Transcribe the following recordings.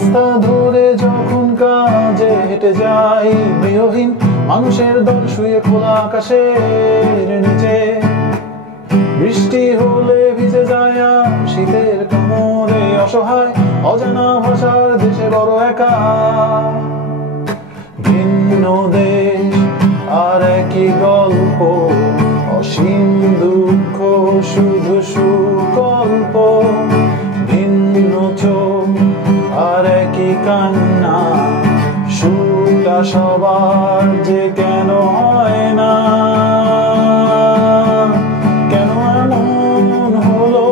রাস্তা ধরে যখন কাজে হেঁটে যাই, গৃহহীন মানুষের দল শুয়ে খোলা আকাশের নিচে। বৃষ্টি হলে ভিজে যায় শীতের কামড়ে, অসহায় অজানা ভাষার দেশে বড় একা। ভিন্ন দেশ আর একই গল্প, অসীম দুঃখ শুধু সুকল্প। ভিন্ন চোখ আর একই কান্না, সুরটা সবার যে কেন হয় না। কেন এমন হলো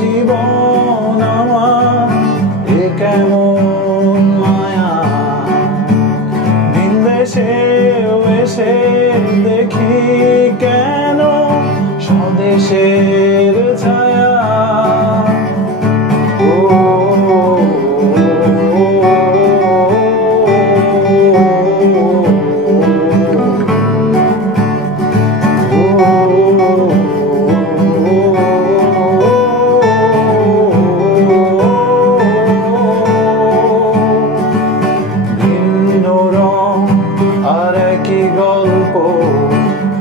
জীবন আমার, এ কেমন মায়া। ভিন দেশেও এসে দেখি কেন স্বদেশের ছায়া। গল্প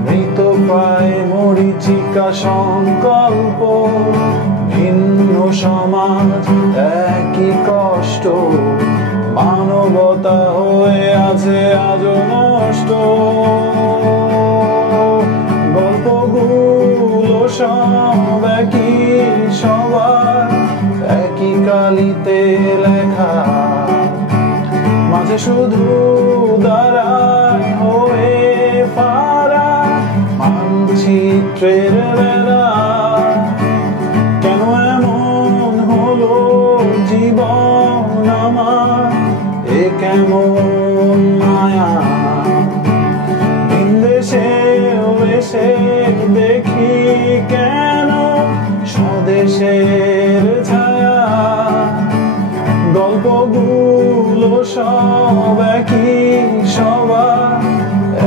মৃত প্রায় মরীচিকা সংকল্প। ভিন্ন সমাজ একই কষ্ট, মানবতা হয়ে আছে আজও নষ্ট। গল্পগুলো সব একই, সবার একই কালিতে লেখা। মাঝে শুধু দাঁড়ায় হয়ে ফারা মানচিত্রের বেলা। কেন এমন হলো জীবন আমার, এ কেমন মায়া। ভিন দেশেও এসে দেখি কেন স্বদেশের ছায়া। গল্পগুলো সব একই, সবার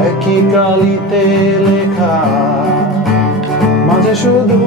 একই কালিতে লেখা। মাঝে শুধু